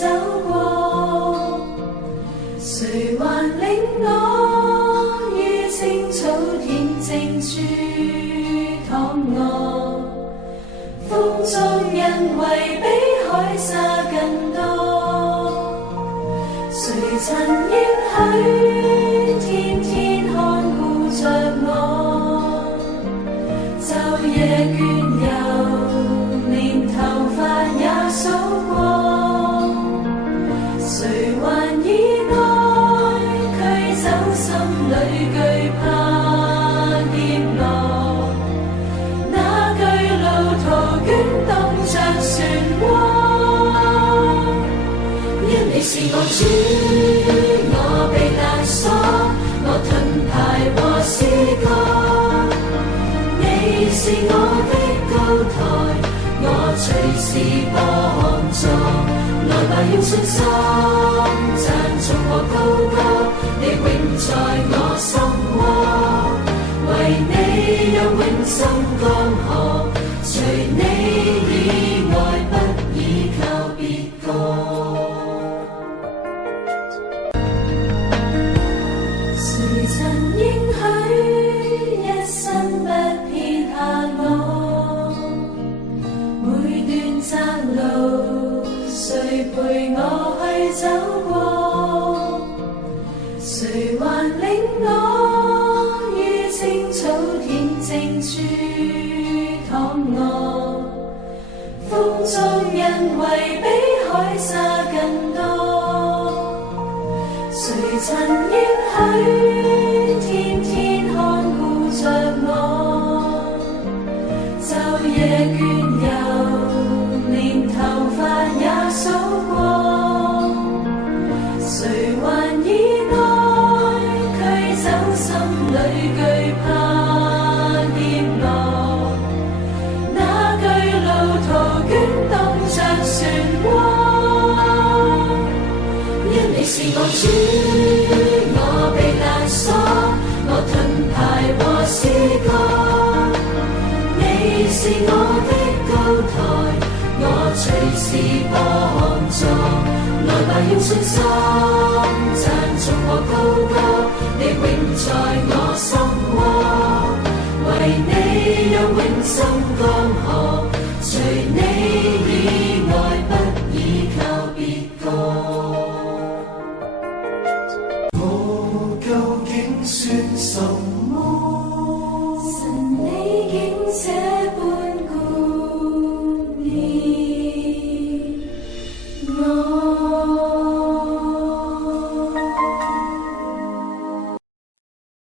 走過，誰還領我於青草田靜處躺臥？風中因為比海沙更多，誰曾應許天天看顧着我？晝夜倦遊，連頭髮也數過，誰還以愛驅走心裏懼怕跌落？那巨路途捲動着漩渦，因你是我主，我被勒索，我盾牌和詩歌。你是我的高台，我隨時幫助。來吧，用信心讚頌和高歌，你永在我心窩。為你有永生江河，除你以外不倚靠別個。誰曾應許一生不撇下我？每段窄路誰陪我去走過？誰還領我於青草田靜處躺臥？風中因為比海沙更多，誰曾應許天天看顧着我？晝夜倦遊，連頭髮也數過，誰還以愛驅走心裏懼怕跌落？那巨路途捲動着漩渦，因你是我主，我被勒索，我盾牌和詩歌。你是我的高台，我隨時幫助。來吧，用信心讚頌和高歌，你永在我心窩。為你有永生江河，除你以外不倚靠別個。我究竟算